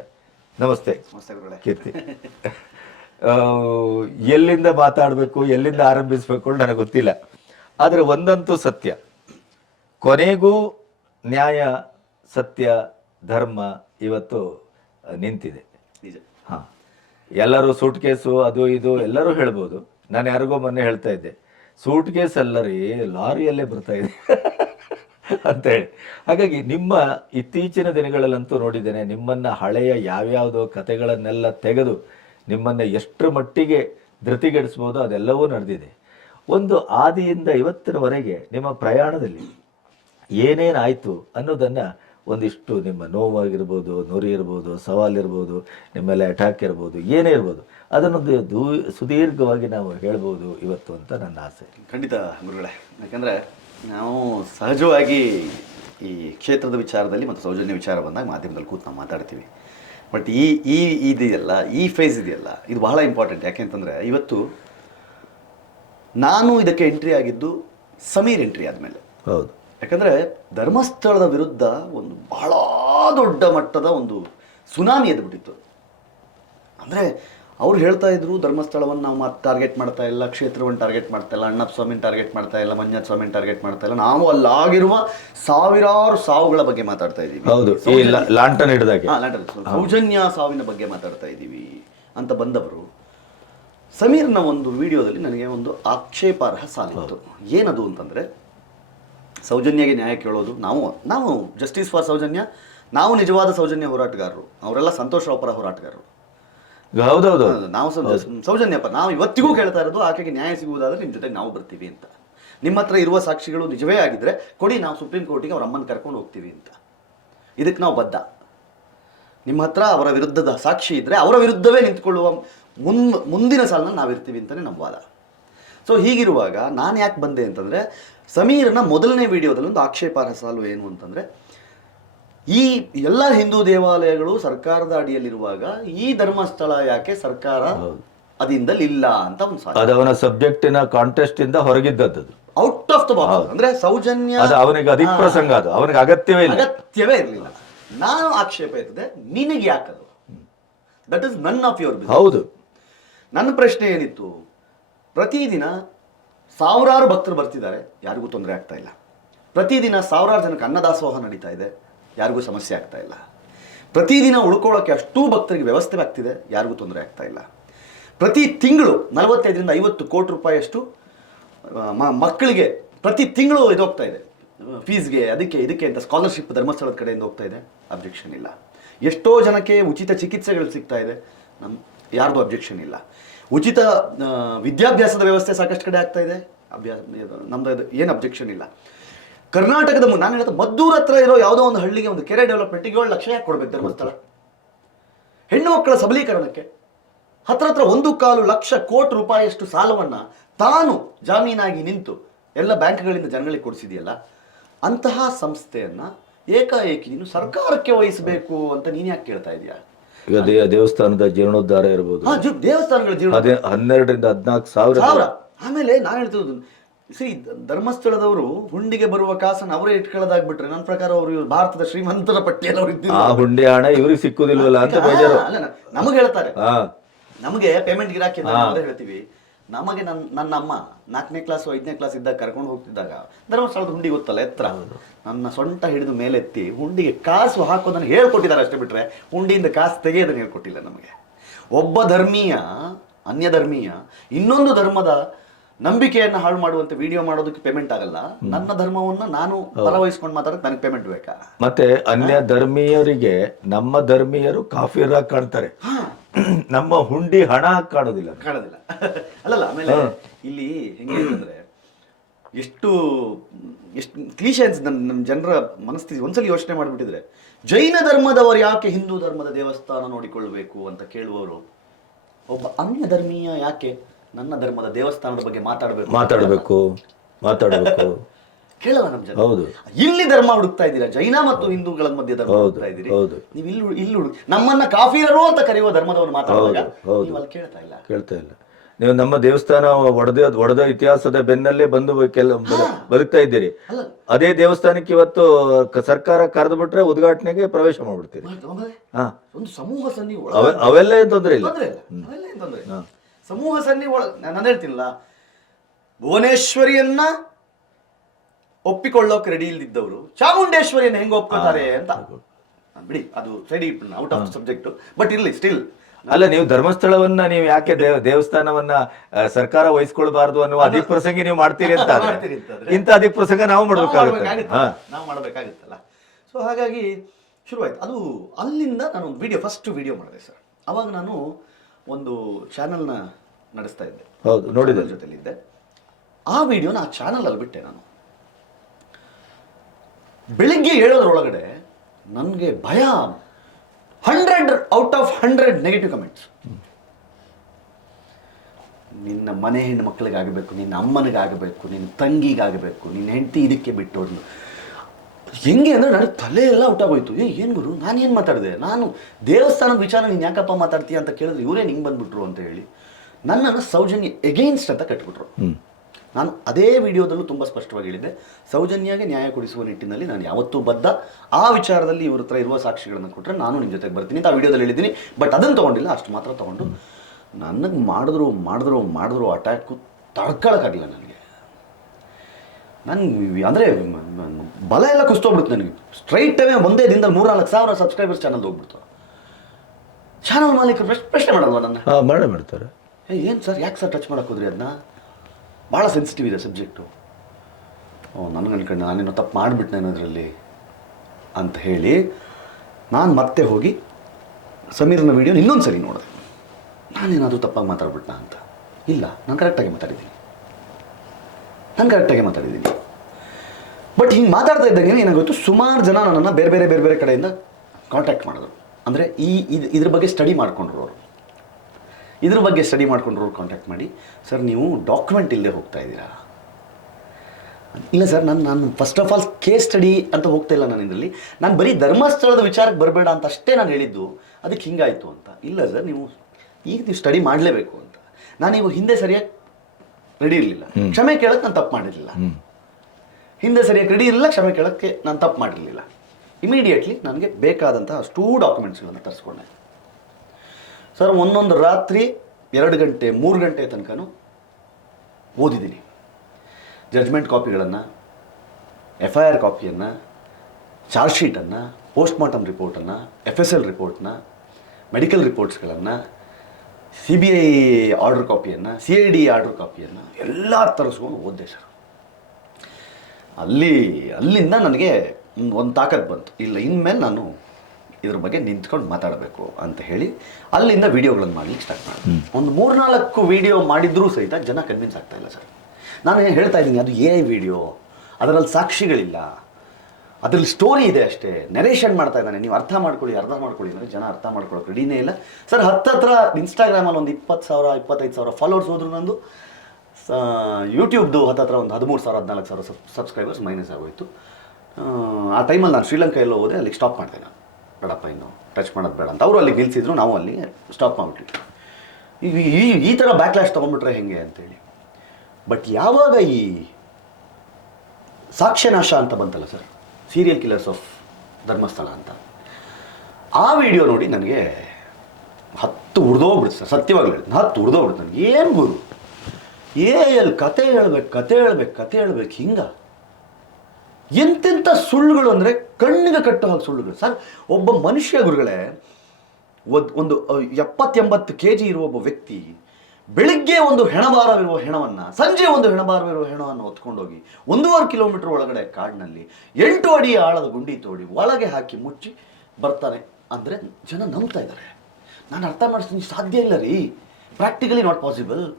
ನಮಸ್ತೆ. ಕೀರ್ತಿ. ಎಲ್ಲಿಂದ ಮಾತಾಡಬೇಕು ಎಲ್ಲಿಂದ ಆರಂಭಿಸಬೇಕು ನನಗೆ ಗೊತ್ತಿಲ್ಲ. ಆದರೆ ಒಂದಂತೂ ಸತ್ಯ. ಕೊನೆಗೂ ನ್ಯಾಯ ಸತ್ಯ ಧರ್ಮ ಇವತ್ತು ನಿಂತಿದೆ. ನಿಜ. ಹಾಂ. ಎಲ್ಲರೂ ಸೂಟ್ ಕೇಸು ಅದು ಇದು ಎಲ್ಲರೂ ಹೇಳ್ಬೋದು. ನಾನು ಯಾರಿಗೋ ಮೊನ್ನೆ ಹೇಳ್ತಾ ಇದ್ದೆ, ಸೂಟ್ ಕೇಸ್ ಅಲ್ಲ ರೀ, ಲಾರಿಯಲ್ಲೇ ಬರ್ತಾ ಇದೆ. ಅಂತೇಳಿ ಹಾಗಾಗಿ ನಿಮ್ಮ ಇತ್ತೀಚಿನ ದಿನಗಳಲ್ಲಂತೂ ನೋಡಿದ್ದೇನೆ, ನಿಮ್ಮನ್ನು ಹಳೆಯ ಯಾವ್ಯಾವುದೋ ಕತೆಗಳನ್ನೆಲ್ಲ ತೆಗೆದು ನಿಮ್ಮನ್ನು ಎಷ್ಟರ ಮಟ್ಟಿಗೆ ಧೃತಿಗೆಡಿಸ್ಬೋದು ಅದೆಲ್ಲವೂ ನಡೆದಿದೆ. ಒಂದು ಆದಿಯಿಂದ ಇವತ್ತಿನವರೆಗೆ ನಿಮ್ಮ ಪ್ರಯಾಣದಲ್ಲಿ ಏನೇನಾಯಿತು ಅನ್ನೋದನ್ನು ಒಂದಿಷ್ಟು ನಿಮ್ಮ ನೋವಾಗಿರ್ಬೋದು, ನುರಿ ಇರ್ಬೋದು ಸವಾಲಿರ್ಬೋದು ನಿಮ್ಮೆಲ್ಲ ಅಟ್ಯಾಕ್ ಇರ್ಬೋದು, ಏನೇ ಇರ್ಬೋದು ಅದನ್ನೊಂದು ದೂ ಸುದೀರ್ಘವಾಗಿ ನಾವು ಹೇಳ್ಬೋದು ಇವತ್ತು ಅಂತ ನನ್ನ ಆಸೆ. ಖಂಡಿತ ಗುರುಗಳೇ ಯಾಕಂದರೆ ನಾವು ಸಹಜವಾಗಿ ಈ ಕ್ಷೇತ್ರದ ವಿಚಾರದಲ್ಲಿ ಮತ್ತು ಸೌಜನ್ಯ ವಿಚಾರ ಬಂದಾಗ ಮಾಧ್ಯಮದಲ್ಲಿ ಕೂತು ನಾವು ಮಾತಾಡ್ತೀವಿ. ಬಟ್ ಈ ಈ ಇದೆಯಲ್ಲ ಈ ಫೇಸ್ ಇದೆಯಲ್ಲ ಇದು ಬಹಳ ಇಂಪಾರ್ಟೆಂಟ್ ಯಾಕೆಂತಂದರೆ ಇವತ್ತು ನಾನು ಇದಕ್ಕೆ ಎಂಟ್ರಿ ಆಗಿದ್ದು ಸಮೀರ್ ಎಂಟ್ರಿ ಆದಮೇಲೆ. ಹೌದು. ಯಾಕಂದರೆ ಧರ್ಮಸ್ಥಳದ ವಿರುದ್ಧ ಒಂದು ಬಹಳ ದೊಡ್ಡ ಮಟ್ಟದ ಒಂದು ಸುನಾಮಿ ಎದ್ಬಿಟ್ಟಿತ್ತು. ಅಂದರೆ ಅವ್ರು ಹೇಳ್ತಾ ಇದ್ರು ಧರ್ಮಸ್ಥಳವನ್ನು ನಾವು ಮತ್ತೆ ಟಾರ್ಗೆಟ್ ಮಾಡ್ತಾ ಇಲ್ಲ ಕ್ಷೇತ್ರವನ್ನು ಟಾರ್ಗೆಟ್ ಮಾಡ್ತಾ ಇಲ್ಲ ಅಣ್ಣಪ್ಪ ಸ್ವಾಮಿನ ಟಾರ್ಗೆಟ್ ಮಾಡ್ತಾ ಇಲ್ಲ ಮಂಜುನಾಥ ಸ್ವಾಮಿನ ಟಾರ್ಗೆಟ್ ಮಾಡ್ತಾ ಇಲ್ಲ ನಾವು ಅಲ್ಲಾಗಿರುವ ಸಾವಿರಾರು ಸಾವುಗಳ ಬಗ್ಗೆ ಮಾತಾಡ್ತಾ ಇದ್ದೀವಿ ಹೌದು ಲಾಂಟನ್ ಹಿಡಿದಾಗ. ಸೌಜನ್ಯ ಸಾವಿನ ಬಗ್ಗೆ ಮಾತಾಡ್ತಾ ಇದ್ದೀವಿ ಅಂತ ಬಂದವರು. ಸಮೀರ್ನ ಒಂದು ವಿಡಿಯೋದಲ್ಲಿ ನನಗೆ ಒಂದು ಆಕ್ಷೇಪಾರ್ಹ ಸಾಲಿತ್ತು. ಏನದು ಅಂತಂದರೆ ಸೌಜನ್ಯಗೆ ನ್ಯಾಯ ಕೇಳೋದು ನಾವು ನಾವು ಜಸ್ಟಿಸ್ ಫಾರ್ ಸೌಜನ್ಯ ನಾವು ನಿಜವಾದ ಸೌಜನ್ಯ ಹೋರಾಟಗಾರರು ಅವರೆಲ್ಲ ಸಂತೋಷ್ ಅವರ ಹೋರಾಟಗಾರರು. ಹೌದೌದು. ನಾವು ಸೌಜನ್ಯಪ್ಪ ನಾವು ಇವತ್ತಿಗೂ ಕೇಳ್ತಾ ಇರೋದು ಆಕೆಗೆ ನ್ಯಾಯ ಸಿಗುವುದಾದ್ರೆ ನಿಮ್ಮ ಜೊತೆಗೆ ನಾವು ಬರ್ತೀವಿ ಅಂತ. ನಿಮ್ಮ ಹತ್ರ ಇರುವ ಸಾಕ್ಷಿಗಳು ನಿಜವೇ ಆಗಿದ್ರೆ ಕೊಡಿ ನಾವು ಸುಪ್ರೀಂ ಕೋರ್ಟಿಗೆ ಅವ್ರ ಅಮ್ಮನ ಕರ್ಕೊಂಡು ಹೋಗ್ತೀವಿ ಅಂತ. ಇದಕ್ಕೆ ನಾವು ಬದ್ಧ. ನಿಮ್ಮ ಹತ್ರ ಅವರ ವಿರುದ್ಧದ ಸಾಕ್ಷಿ ಇದ್ರೆ ಅವರ ವಿರುದ್ಧವೇ ನಿಂತ್ಕೊಳ್ಳುವ ಮುನ್ ಮುಂದಿನ ಸಾಲಿನಲ್ಲಿ ನಾವಿರ್ತೀವಿ ಅಂತಲೇ ನಮ್ಮ ವಾದ. ಸೊ ಹೀಗಿರುವಾಗ ನಾನು ಯಾಕೆ ಬಂದೆ ಅಂತಂದರೆ ಸಮೀರನ ಮೊದಲನೇ ವಿಡಿಯೋದಲ್ಲಿ ಒಂದು ಆಕ್ಷೇಪಾರ್ಹ ಸಾಲು ಏನು ಅಂತಂದರೆ ಈ ಎಲ್ಲ ಹಿಂದೂ ದೇವಾಲಯಗಳು ಸರ್ಕಾರದ ಅಡಿಯಲ್ಲಿರುವಾಗ ಈ ಧರ್ಮಸ್ಥಳ ಯಾಕೆ ಸರ್ಕಾರ ಅದಿಂದ ಇಲ್ಲ ಅಂತ ಒಂದು ಅದು ಅವನ ಸಬ್ಜೆಕ್ಟಿನ ಕಾಂಟೆಸ್ಟ್ ಇಂದ ಹೊರಗಿದ್ದದ್ದು ಔಟ್ ಆಫ್ ದ ಬಾಕ್ಸ್ ಅಂದ್ರೆ ಸೌಜನ್ಯ ಅದು ಅವನಿಗೆ ಅಧಿಕ ಪ್ರಸಂಗ ಅದು. ಅವನಿಗೆ ಅಗತ್ಯವೇ ಇಲ್ಲ. ಅಗತ್ಯವೇ ಇರಲಿಲ್ಲ. ನಾನು ಆಕ್ಷೇಪ ಇರ್ತದೆ ನಿನಗೆ ಯಾಕದು? That is none of your ಹೌದು. ನನ್ನ ಪ್ರಶ್ನೆ ಏನಿತ್ತು? ಪ್ರತಿದಿನ ಸಾವಿರಾರು ಭಕ್ತರು ಬರ್ತಿದ್ದಾರೆ. ಯಾರಿಗೂ ತೊಂದರೆ ಆಗ್ತಾ ಇಲ್ಲ. ಪ್ರತಿದಿನ ಸಾವಿರಾರು ಜನಕ್ಕೆ ಅನ್ನದಾಸೋಹ ನಡೀತಾ ಇದೆ. ಯಾರಿಗೂ ಸಮಸ್ಯೆ ಆಗ್ತಾ ಇಲ್ಲ. ಪ್ರತಿದಿನ ಉಳ್ಕೊಳ್ಳೋಕೆ ಅಷ್ಟೂ ಭಕ್ತರಿಗೆ ವ್ಯವಸ್ಥೆ ಆಗ್ತಿದೆ, ಯಾರಿಗೂ ತೊಂದರೆ ಆಗ್ತಾ ಇಲ್ಲ. ಪ್ರತಿ ತಿಂಗಳು ನಲವತ್ತೈದರಿಂದ ಐವತ್ತು ಕೋಟಿ ರೂಪಾಯಿಯಷ್ಟು ಮಕ್ಕಳಿಗೆ ಪ್ರತಿ ತಿಂಗಳು ಇದೋಗ್ತಾ ಇದೆ. ಫೀಸ್ಗೆ ಅದಕ್ಕೆ ಇದಕ್ಕೆ ಅಂತ ಸ್ಕಾಲರ್ಶಿಪ್ ಧರ್ಮಸ್ಥಳದ ಕಡೆಯಿಂದ ಹೋಗ್ತಾ ಇದೆ, ಅಬ್ಜೆಕ್ಷನ್ ಇಲ್ಲ. ಎಷ್ಟೋ ಜನಕ್ಕೆ ಉಚಿತ ಚಿಕಿತ್ಸೆಗಳು ಸಿಗ್ತಾ ಇದೆ ನಮ್ಮ ಯಾರ್ದು ಅಬ್ಜೆಕ್ಷನ್ ಇಲ್ಲ. ಉಚಿತ ವಿದ್ಯಾಭ್ಯಾಸದ ವ್ಯವಸ್ಥೆ ಸಾಕಷ್ಟು ಕಡೆ ಆಗ್ತಾ ಇದೆ, ಅಭ್ಯಾಸ ನಮ್ದು ಏನು ಅಬ್ಜೆಕ್ಷನ್ ಇಲ್ಲ. ಕರ್ನಾಟಕದ ನಾನು ಹೇಳಿದ ಮದ್ದೂರ್ ಹತ್ರ ಇರೋ ಯಾವುದೋ ಒಂದು ಹಳ್ಳಿಗೆ ಒಂದು ಕೆರೆ ಡೆವಲಪ್ಮೆಂಟಿಗೆ ಏಳು ಲಕ್ಷ ಯಾಕೆ ಕೊಡ್ಬೇಕು ಧರ್ಮಸ್ಥಳ? ಹೆಣ್ಣು ಮಕ್ಕಳ ಸಬಲೀಕರಣಕ್ಕೆ ಹತ್ರ ಹತ್ರ ಒಂದು ಕಾಲು ಲಕ್ಷ ಕೋಟಿ ರೂಪಾಯಿಯಷ್ಟು ಸಾಲವನ್ನ ತಾನು ಜಾಮೀನಾಗಿ ನಿಂತು ಎಲ್ಲ ಬ್ಯಾಂಕ್ಗಳಿಂದ ಜನಗಳಿಗೆ ಕೊಡಿಸಿದೆಯಲ್ಲ ಅಂತಹ ಸಂಸ್ಥೆಯನ್ನ ಏಕಾಏಕಿ ನೀನು ಸರ್ಕಾರಕ್ಕೆ ವಹಿಸಬೇಕು ಅಂತ ನೀನು ಯಾಕೆ ಕೇಳ್ತಾ ಇದೀಯಾ? ಈಗ ದೇವಸ್ಥಾನದ ಜೀರ್ಣೋದ್ಧಾರ ಇರಬಹುದು ದೇವಸ್ಥಾನಗಳ ಜೀರ್ಣ ಹನ್ನೆರಡರಿಂದ ಹದಿನಾಲ್ಕು ಸಾವಿರ ಸಾವಿರ. ಆಮೇಲೆ ನಾನು ಹೇಳ್ತಿರೋದು ಸಿ ಧರ್ಮಸ್ಥಳದವರು ಹುಂಡಿಗೆ ಬರುವ ಕಾಸನ್ನು ಅವರೇ ಇಟ್ಕೊಳ್ಳೋದಾಗ್ಬಿಟ್ರೆ ನನ್ನ ಪ್ರಕಾರ ಅವರು ಇವರು ಭಾರತದ ಶ್ರೀಮಂತರ ಪಟ್ಟಿಯಲ್ಲಿ ಅವರು ಇದ್ದಿಲ್ಲ. ಆ ಹುಂಡಿ ಹಣ ಇವ್ರಿಗೆ ಸಿಕ್ಕುದಿಲ್ವಲ್ಲ ಅಂತ ಬೇಜಾರು. ಅಲ್ಲ ನಮಗೆ ಹೇಳ್ತಾರೆ. ನಮಗೆ ಪೇಮೆಂಟ್ ಗಿರಾಕಿ ಹೇಳ್ತೀವಿ. ನಮಗೆ ನನ್ನ ನನ್ನ ಅಮ್ಮ ನಾಲ್ಕನೇ ಕ್ಲಾಸ್ ಐದನೇ ಕ್ಲಾಸ್ ಇದ್ದಾಗ ಕರ್ಕೊಂಡು ಹೋಗ್ತಿದ್ದಾಗ ಧರ್ಮಸ್ಥಳದ ಹುಂಡಿ ಗೊತ್ತಲ್ಲ ಎತ್ತರ. ನನ್ನ ಸೊಂಟ ಹಿಡಿದು ಮೇಲೆತ್ತಿ ಹುಂಡಿಗೆ ಕಾಸು ಹಾಕೋದನ್ನು ಹೇಳ್ಕೊಟ್ಟಿದ್ದಾರೆ ಅಷ್ಟೇ ಬಿಟ್ರೆ ಹುಂಡಿಯಿಂದ ಕಾಸು ತೆಗೆಯೋದನ್ನು ಹೇಳ್ಕೊಟ್ಟಿಲ್ಲ ನಮಗೆ. ಒಬ್ಬ ಧರ್ಮೀಯ ಅನ್ಯ ಧರ್ಮೀಯ ಇನ್ನೊಂದು ಧರ್ಮದ ನಂಬಿಕೆಯನ್ನು ಹಾಳು ಮಾಡುವಂತ ವಿಡಿಯೋ ಮಾಡೋದಕ್ಕೆ ಪೇಮೆಂಟ್ ಆಗಲ್ಲ. ನನ್ನ ಧರ್ಮವನ್ನ ನಾನು ಪರವಹಿಸ್ಕೊಂಡು ಮಾತಾಡಕ್ಕೆ ನನಗೆ ಪೇಮೆಂಟ್ ಬೇಕಾ? ಮತ್ತೆ ಅನ್ಯ ಧರ್ಮೀಯರಿಗೆ ನಮ್ಮ ಧರ್ಮೀಯರು ಕಾಫಿರಾಗಿ ಕಾಣ್ತಾರೆ. ನಮ್ಮ ಹುಂಡಿ ಹಣ ಕಾಣೋದಿಲ್ಲ. ಕಾಣೋದಿಲ್ಲ. ಅಲ್ಲಲ್ಲ ಆಮೇಲೆ ಇಲ್ಲಿ ಹೆಂಗೆ ಅಂದ್ರೆ ಎಷ್ಟು ಎಷ್ಟು ಕ್ಲೀಶೆ ಅನ್ಸ್ ನಮ್ಮ ನಮ್ಮ ಜನರ ಮನಸ್ಥಿತಿ ಒಂದ್ಸಲಿ ಯೋಚನೆ ಮಾಡಿಬಿಟ್ಟಿದ್ರೆ ಜೈನ ಧರ್ಮದವರು ಯಾಕೆ ಹಿಂದೂ ಧರ್ಮದ ದೇವಸ್ಥಾನ ನೋಡಿಕೊಳ್ಬೇಕು ಅಂತ ಕೇಳುವವರು ಒಬ್ಬ ಅನ್ಯ ಧರ್ಮೀಯ ಯಾಕೆ? ನನ್ನ ಧರ್ಮದ ದೇವಸ್ಥಾನದ ಬಗ್ಗೆ ಮಾತಾಡಬೇಕು. ಮಾತಾಡಬೇಕು ಮಾತಾಡಬೇಕು. ಕೇಳವ ನಮ್ ಜನ. ಹೌದು. ಇಲ್ಲಿ ಧರ್ಮ ಹುಡುಕ್ತಾ ಇದ್ದೀರಾ? ಜೈನ ಮತ್ತು ಹಿಂದೂಗಳ ಮಧ್ಯೆ ಧರ್ಮ ಹುಡುಕ್ತಾ ಇದ್ದೀರಿ? ಹೌದು. ನೀವು ಇಲ್ಲಿ ಇಲ್ಲಿ ಹುಡುಕ್ ನಮ್ಮನ್ನ ಕಾಫಿರರು ಅಂತ ಕರೆಯುವ ಧರ್ಮದವರು ಮಾತಾಡುವಾಗ ಹೌದು. ನೀವು ಅಲ್ಲಿ ಕೇಳ್ತಾ ಇಲ್ಲ. ಕೇಳ್ತಾ ಇಲ್ಲ. ನೀವು ನಮ್ಮ ದೇವಸ್ಥಾನ ಒಡೆದ ಒಡೆದ ಇತಿಹಾಸದ ಬೆನ್ನಲ್ಲೇ ಬಂದು ಕೆಲ ಬರುತ್ತಾ ಬದುಕ್ತಾ ಇದ್ದೀರಿ. ಅಲ್ಲ. ಅದೇ ದೇವಸ್ಥಾನಕ್ಕೆ ಇವತ್ತು ಕ- ಸರ್ಕಾರ ಕರೆದು ಬಿಟ್ರೆ ಉದ್ಘಾಟನೆಗೆ ಪ್ರವೇಶ ಮಾಡ್ಬಿಡ್ತೀರಿ. ಹಾ. ಒಂದು ಸಮೂಹ ಸನ್ನಿ ಅವೆ- ಅವೆಲ್ಲ ಏನ್ ತೊಂದ್ರೆ ಇಲ್ಲ? ತೊಂದ್ರೆ ಇಲ್ಲ. ಅವೆಲ್ಲ ಏನ್ ತೊಂದ್ರೆ ಇಲ್ಲ. ಸಮೂಹ ಸನ್ನಿ ಒಳ ನಾನು ಹೇಳ್ತೀನಲ್ಲ ಭುವನೇಶ್ವರಿಯನ್ನ ಒಪ್ಪಿಕೊಳ್ಳೋಕೆ ರೆಡಿ ಇಲ್ದಿದ್ದವರು ಚಾಮುಂಡೇಶ್ವರಿಯನ್ನ ಹೆಂಗೆ ಒಪ್ಕೋತಾರೆ ಅಂತ. ಬಿಡಿ ಅದು ಸೈಡಿ ಔಟ್ ಆಫ್ ಸಬ್ಜೆಕ್ಟ್ ಬಟ್ ಇಲ್ಲಿ ಸ್ಟಿಲ್ ಅಲ್ಲ ನೀವು ಧರ್ಮಸ್ಥಳವನ್ನ ನೀವು ಯಾಕೆ ದೇವ ದೇವಸ್ಥಾನವನ್ನ ಸರ್ಕಾರ ವಹಿಸ್ಕೊಳ್ಬಾರ್ದು ಅನ್ನುವ ಅಧಿಕ ಪ್ರಸಂಗಿ ನೀವು ಮಾಡ್ತೀರಿ ಅಂತ ಇಂಥ ಅಧಿಕ ಪ್ರಸಂಗ ನಾವು ಮಾಡ್ಬೇಕಾಗುತ್ತೆ. ನಾವು ಮಾಡಬೇಕಾಗುತ್ತಲ್ಲ. ಸೊ ಹಾಗಾಗಿ ಶುರುವಾಯ್ತು. ಅದು ಅಲ್ಲಿಂದ ನಾನು ಒಂದು ವಿಡಿಯೋ ಫಸ್ಟ್ ವಿಡಿಯೋ ಮಾಡಿದೆ ಸರ್ ಅವಾಗ ನಾನು ಒಂದು ಚಾನೆಲ್ನ ನಡೆಸ್ತಾ ಇದ್ದೆ. ಹೌದು, ನೋಡಿದ. ಜೊತೆಲಿದ್ದೆ. ಆ ವಿಡಿಯೋನ ಆ ಚಾನಲ್ ಅಲ್ಲಿ ಬಿಟ್ಟೆ ನಾನು. ಬೆಳಿಗ್ಗೆ ಹೇಳೋದ್ರೊಳಗಡೆ ನನಗೆ ಭಯ. Hundred out of hundred negative comments ನಿನ್ನ ಮನೆ ಹೆಣ್ಣು ಮಕ್ಕಳಿಗಾಗಬೇಕು ನಿನ್ನ ಅಮ್ಮನಿಗಾಗಬೇಕು ನಿನ್ನ ತಂಗಿಗಾಗಬೇಕು ನಿನ್ನ ಹೆಂಡತಿ ಇದಕ್ಕೆ ಬಿಟ್ಟೋದ್ಲು ಹೆಂಗೆ ಅಂದರೆ ನನಗೆ ತಲೆ ಎಲ್ಲ ಔಟಾಗೋಯ್ತು ಏ ಏನು ಗುರು? ನಾನು ಏನು ಮಾತಾಡಿದೆ? ನಾನು ದೇವಸ್ಥಾನದ ವಿಚಾರ ನೀನು ಯಾಕಪ್ಪ ಮಾತಾಡ್ತೀಯ ಅಂತ ಕೇಳಿದ್ರೆ ಇವರೇ ನಿಂಗೆ ಬಂದ್ಬಿಟ್ರು ಅಂತ ಹೇಳಿ ನನ್ನನ್ನು ಸೌಜನ್ಯ ಎಗೇನ್ಸ್ಟ್ ಅಂತ ಕಟ್ಬಿಟ್ರು. ನಾನು ಅದೇ ವಿಡಿಯೋದಲ್ಲೂ ತುಂಬ ಸ್ಪಷ್ಟವಾಗಿ ಹೇಳಿದ್ದೆ. ಸೌಜನ್ಯಗೆ ನ್ಯಾಯ ಕೊಡಿಸುವ ನಿಟ್ಟಿನಲ್ಲಿ ನಾನು ಯಾವತ್ತೂ ಬದ್ಧ. ಆ ವಿಚಾರದಲ್ಲಿ ಇವ್ರ ಹತ್ರ ಇರುವ ಸಾಕ್ಷಿಗಳನ್ನು ಕೊಟ್ಟರೆ ನಾನು ನಿಮ್ಮ ಜೊತೆಗೆ ಬರ್ತೀನಿ ಅಂತ ಆ ವಿಡಿಯೋದಲ್ಲಿ ಹೇಳಿದ್ದೀನಿ. ಬಟ್ ಅದನ್ನು ತೊಗೊಂಡಿಲ್ಲ ಅಷ್ಟು ಮಾತ್ರ ತೊಗೊಂಡು. ನನಗೆ ಮಾಡಿದ್ರು ಮಾಡಿದ್ರು ಮಾಡಿದ್ರು ಅಟ್ಯಾಕು ತಡ್ಕೊಳಕ್ಕಾಗಲಿಲ್ಲ ನನಗೆ. ನನ್ಗೆ ಅಂದರೆ ಬಲ ಎಲ್ಲ ಕುಸ್ತೋಗ್ಬಿಡ್ತು ನನಗೆ. ಸ್ಟ್ರೈಟ್ ಅವೇ ಒಂದೇ ದಿನದಲ್ಲಿ ಮೂರ್ನಾಲ್ಕು ಸಾವಿರ ಸಬ್ಸ್ಕ್ರೈಬರ್ಸ್ ಚಾನಲ್ ಹೋಗ್ಬಿಡ್ತು. ಚಾನಲ್ ಮಾಲೀಕರು ಪ್ರಶ್ನೆ ಪ್ರಶ್ನೆ ಮಾಡಲ್ವ ನನ್ನ? ಮರಣ ಮಾಡೇ ಮಾಡ್ತಾರೆ. ಏ ಏನು ಸರ್ ಯಾಕೆ ಸರ್ ಟಚ್ ಮಾಡಕ್ಕೆ ಹೋದ್ರಿ ಅದನ್ನ ಭಾಳ ಸೆನ್ಸಿಟಿವ್ ಇದೆ ಸಬ್ಜೆಕ್ಟು ಓ ನನಗೆ ಅನ್ಕೊಂಡು ನಾನೇನೋ ತಪ್ಪು ಮಾಡಿಬಿಟ್ನೇನೋ ಅದರಲ್ಲಿ ಅಂತ ಹೇಳಿ ನಾನು ಮತ್ತೆ ಹೋಗಿ ಸಮೀರ್ನ ವಿಡಿಯೋ ಇನ್ನೊಂದು ಸರಿ ನೋಡಿದೆ. ನಾನೇನಾದರೂ ತಪ್ಪಾಗಿ ಮಾತಾಡ್ಬಿಟ್ನ ಅಂತ? ಇಲ್ಲ ನಾನು ಕರೆಕ್ಟಾಗಿ ಮಾತಾಡಿದ್ದೀನಿ. ನಾನು ಕರೆಕ್ಟಾಗಿ ಮಾತಾಡಿದ್ದೀನಿ. ಬಟ್ ಹಿಂಗೆ ಮಾತಾಡ್ತಾ ಇದ್ದಂಗೆ ಏನಾಗೋಯ್ತು ಸುಮಾರು ಜನ ನನ್ನನ್ನು ಬೇರೆ ಬೇರೆ ಬೇರೆ ಬೇರೆ ಕಡೆಯಿಂದ ಕಾಂಟ್ಯಾಕ್ಟ್ ಮಾಡಿದ್ರು. ಅಂದರೆ ಈ ಇದು ಇದ್ರ ಬಗ್ಗೆ ಸ್ಟಡಿ ಮಾಡ್ಕೊಂಡ್ರು ಅವರು. ಇದ್ರ ಬಗ್ಗೆ ಸ್ಟಡಿ ಮಾಡ್ಕೊಂಡ್ರು ಕಾಂಟ್ಯಾಕ್ಟ್ ಮಾಡಿ ಸರ್ ನೀವು ಡಾಕ್ಯುಮೆಂಟ್ ಇಲ್ಲದೆ ಹೋಗ್ತಾ ಇದ್ದೀರಾ? ಇಲ್ಲ ಸರ್ ನಾನು ನಾನು first of all case study ಅಂತ ಹೋಗ್ತಾ ಇಲ್ಲ ನಾನು ಇದರಲ್ಲಿ. ನಾನು ಬರೀ ಧರ್ಮಸ್ಥಳದ ವಿಚಾರಕ್ಕೆ ಬರಬೇಡ ಅಂತ ಅಷ್ಟೇ ನಾನು ಹೇಳಿದ್ದು. ಅದಕ್ಕೆ ಹಿಂಗಾಯಿತು ಅಂತ. ಇಲ್ಲ ಸರ್ ನೀವು ಈಗ ನೀವು ಸ್ಟಡಿ ಮಾಡಲೇಬೇಕು ಅಂತ. ನಾನು ಇವಾಗ ಹಿಂದೆ ಸರಿಯಾಗಿ ರೆಡಿ ಇರಲಿಲ್ಲ. ಕ್ಷಮೆ ಕೇಳಕ್ಕೆ ನಾನು ತಪ್ಪು ಮಾಡಿರಲಿಲ್ಲ. ಹಿಂದೆ ಸರಿಯಾಗಿ ರೆಡಿ ಇಲ್ಲ ಕ್ಷಮೆ ಕೇಳೋಕ್ಕೆ ನಾನು ತಪ್ಪು ಮಾಡಿರಲಿಲ್ಲ. ಇಮಿಡಿಯೇಟ್ಲಿ ನನಗೆ ಬೇಕಾದಂತಹ ಅಷ್ಟೂ ಡಾಕ್ಯುಮೆಂಟ್ಸ್ಗಳನ್ನು ತರಿಸ್ಕೊಂಡೆ. ಸರ್ ಒಂದೊಂದು ರಾತ್ರಿ ಎರಡು ಗಂಟೆ, ಮೂರು ಗಂಟೆ ತನಕನೂ ಓದಿದ್ದೀನಿ. ಜಡ್ಜ್ಮೆಂಟ್ ಕಾಪಿಗಳನ್ನು ಎಫ್ ಐ ಆರ್ ಕಾಪಿಯನ್ನು ಚಾರ್ಜ್ ಶೀಟನ್ನು ಪೋಸ್ಟ್ ಮಾರ್ಟಮ್ ರಿಪೋರ್ಟನ್ನು ಎಫ್ ಎಸ್ ಎಲ್ ರಿಪೋರ್ಟ್ನ ಮೆಡಿಕಲ್ ರಿಪೋರ್ಟ್ಸ್ಗಳನ್ನು ಸಿ ಬಿ ಐ ಆರ್ಡ್ರ್ ಕಾಪಿಯನ್ನು ಸಿ ಐ ಡಿ ಆರ್ಡ್ರ್ ಕಾಪಿಯನ್ನು ಎಲ್ಲ ತರಿಸ್ಕೊಂಡು ಓದಿದೆ ಸರ್ ಅಲ್ಲಿ ಅಲ್ಲಿಂದ ನನಗೆ ಒಂದು ತಾಕತ್ತು ಬಂತು. ಇಲ್ಲ ಇನ್ಮೇಲೆ ನಾನು ಇದ್ರ ಬಗ್ಗೆ ನಿಂತ್ಕೊಂಡು ಮಾತಾಡಬೇಕು ಅಂತ ಹೇಳಿ ಅಲ್ಲಿಂದ ವಿಡಿಯೋಗಳನ್ನು ಮಾಡ್ಲಿಕ್ಕೆ ಸ್ಟಾರ್ಟ್ ಮಾಡಿ ಒಂದು ಮೂರ್ನಾಲ್ಕು ವಿಡಿಯೋ ಮಾಡಿದ್ರೂ ಸಹಿತ ಜನ ಕನ್ವಿನ್ಸ್ ಆಗ್ತಾ ಇಲ್ಲ ಸರ್. ನಾನು ಏನು ಹೇಳ್ತಾ ಇದ್ದೀನಿ ಅದು ಏ ವಿಡಿಯೋ ಅದರಲ್ಲಿ ಸಾಕ್ಷಿಗಳಿಲ್ಲ. ಅದರಲ್ಲಿ ಸ್ಟೋರಿ ಇದೆ ಅಷ್ಟೇ. ನೆರೇಷನ್ ಮಾಡ್ತಾ ಇದ್ದಾನೆ. ನೀವು ಅರ್ಥ ಮಾಡ್ಕೊಳ್ಳಿ ಅರ್ಥ ಮಾಡ್ಕೊಳ್ಳಿ ಅಂದರೆ ಜನ ಅರ್ಥ ಮಾಡ್ಕೊಳ್ಳೋಕೆ ರೆಡಿನೇ ಇಲ್ಲ. ಸರ್ ಹತ್ತತ್ರ ಇನ್ಸ್ಟಾಗ್ರಾಮಲ್ಲಿ ಒಂದು ಇಪ್ಪತ್ತು ಸಾವಿರ ಇಪ್ಪತ್ತೈದು ಸಾವಿರ ಫಾಲೋವರ್ಸ್ ಹೋದ್ರು ನಂದು. ಯೂಟ್ಯೂಬ್ದು ಹತ್ತತ್ರ ಒಂದು ಹದಿಮೂರು ಸಾವಿರ ಹದಿನಾಲ್ಕು ಸಾವಿರ ಸಬ್ ಸಬ್ಸ್ಕ್ರೈಬರ್ಸ್ ಮೈನಸ್ ಆಗೋಯಿತು. ಆ, ಟೈಮಲ್ಲಿ ನಾನು ಶ್ರೀಲಂಕಾ ಎಲ್ಲೋ ಹೋದೆ ಅಲ್ಲಿಗೆ ಸ್ಟಾಪ್ ಮಾಡಿದೆ ನಾನು. ಬೇಡಪ್ಪ ಇನ್ನು ಟಚ್ ಮಾಡೋದು ಬೇಡ ಅಂತ. ಅವರು ಅಲ್ಲಿಗೆ ನಿಲ್ಲಿಸಿದ್ರು ನಾವು ಅಲ್ಲಿ ಸ್ಟಾಪ್ ಮಾಡಿಬಿಟ್ವಿ. ಈಗ ಈ ಈ ಥರ ಬ್ಯಾಕ್ಲಾಶ್ ತೊಗೊಂಡ್ಬಿಟ್ರೆ ಹೆಂಗೆ ಅಂತೇಳಿ. ಬಟ್ ಯಾವಾಗ ಈ ಸಾಕ್ಷ್ಯನಾಶ ಅಂತ ಬಂತಲ್ಲ sir serial killers of Dharmasthala ಅಂತ. ಆ ವಿಡಿಯೋ ನೋಡಿ ನನಗೆ ಹತ್ತು ಉಡ್ದೋಗ್ಬಿಡ್ತು ಸರ್ ಸತ್ಯವಾಗ್ಲೂ ಹತ್ತು ಉಡ್ದೋಗ್ಬಿಡ್ತು ನನಗೆ. ಏನು ಗುರು? ಏ ಕತೆ ಹೇಳ್ಬೇಕು ಕತೆ ಹೇಳ್ಬೇಕು ಕತೆ ಹೇಳ್ಬೇಕು, ಹಿಂಗ. ಎಂತೆಂಥ ಸುಳ್ಳುಗಳು ಅಂದರೆ ಕಣ್ಣಿಗೆ ಕಟ್ಟೋ ಹಾಗೆ ಸುಳ್ಳುಗಳು. ಸರ್, ಒಬ್ಬ ಮನುಷ್ಯ ಗುರುಗಳೇ, ಒಂದ್- ಒಂದು ಎಪ್ಪತ್ತೆಂಬತ್ತು ಕೆ ಜಿ ಇರುವ ಒಬ್ಬ ವ್ಯಕ್ತಿ ಬೆಳಿಗ್ಗೆ ಒಂದು ಹೆಣಭಾರವಿರುವ ಹೆಣವನ್ನು, ಸಂಜೆ ಒಂದು ಹೆಣಭಾರವಿರುವ ಹೆಣವನ್ನು ಹೊತ್ಕೊಂಡೋಗಿ ಒಂದೂವರೆ ಕಿಲೋಮೀಟರ್ ಒಳಗಡೆ ಕಾಡಿನಲ್ಲಿ ಎಂಟು ಅಡಿ ಆಳದ ಗುಂಡಿ ತೋಡಿ ಒಳಗೆ ಹಾಕಿ ಮುಚ್ಚಿ ಬರ್ತಾನೆ ಅಂದರೆ ಜನ ನಂಬ್ತಾ ಇದ್ದಾರೆ ನಾನು ಅರ್ಥ ಮಾಡಿಸ್ತೀನಿ, ಸಾಧ್ಯ ಇಲ್ಲ ರೀ. ಪ್ರಾಕ್ಟಿಕಲಿ ನಾಟ್ ಪಾಸಿಬಲ್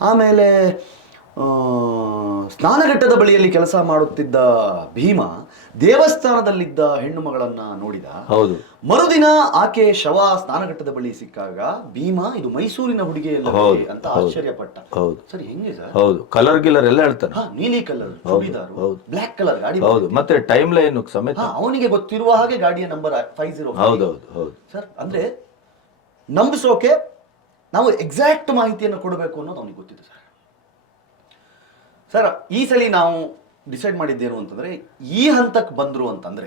ಆಮೇಲೆ ಆ, ಸ್ನಾನಘಟ್ಟದ ಬಳಿಯಲ್ಲಿ ಕೆಲಸ ಮಾಡುತ್ತಿದ್ದ ಭೀಮ ದೇವಸ್ಥಾನದಲ್ಲಿದ್ದ ಹೆಣ್ಣು ಮಗಳನ್ನ ನೋಡಿದ. ಹೌದು. ಮರುದಿನ ಆಕೆ ಶವ ಸ್ನಾನಘಟ್ಟದ ಬಳಿ ಸಿಕ್ಕಾಗ ಭೀಮ ಇದು ಮೈಸೂರಿನ ಹುಡುಗಿ ಹೌದು, ಅಂತ ಆಶ್ಚರ್ಯ ಆಶ್ಚರ್ಯಪಟ್ಟ. ಹೌದು. ಸರಿ ಹೆಂಗೆ ಸರ್? ಹೌದು ಕಲರ್ ಗಿಲ್ಲರ್ ಎಲ್ಲ ಹೇಳ್ತಾನೆ. ನೀಲಿ ಕಲರ್ ಹೌದು, ಹೌದು. ಬ್ಲ್ಯಾಕ್ ಕಲರ್ ಗಾಡಿ ಹೌದು ಮತ್ತೆ ಟೈಮ್ ಲೈನ್ ಸಮೇತ. ಅವನಿಗೆ ಗೊತ್ತಿರುವ ಹಾಗೆ ಗಾಡಿಯ ನಂಬರ್ ಫೈವ್ ಜೀರೋ ಹೌದು ಹೌದು. ಸರ್ ಅಂದ್ರೆ ನಂಬಿಸೋಕೆ ನಾವು ಎಕ್ಸಾಕ್ಟ್ ಮಾಹಿತಿಯನ್ನು ಕೊಡಬೇಕು ಅನ್ನೋದು ಅವನಿಗೆ ಗೊತ್ತಿದೆ ಸರ್. ಸರ್ ಈ ಸಲ ನಾವು ಡಿಸೈಡ್ ಮಾಡಿದ್ದೇನು ಅಂತಂದ್ರೆ ಈ ಹಂತಕ್ಕೆ ಬಂದ್ರು ಅಂತಂದ್ರೆ.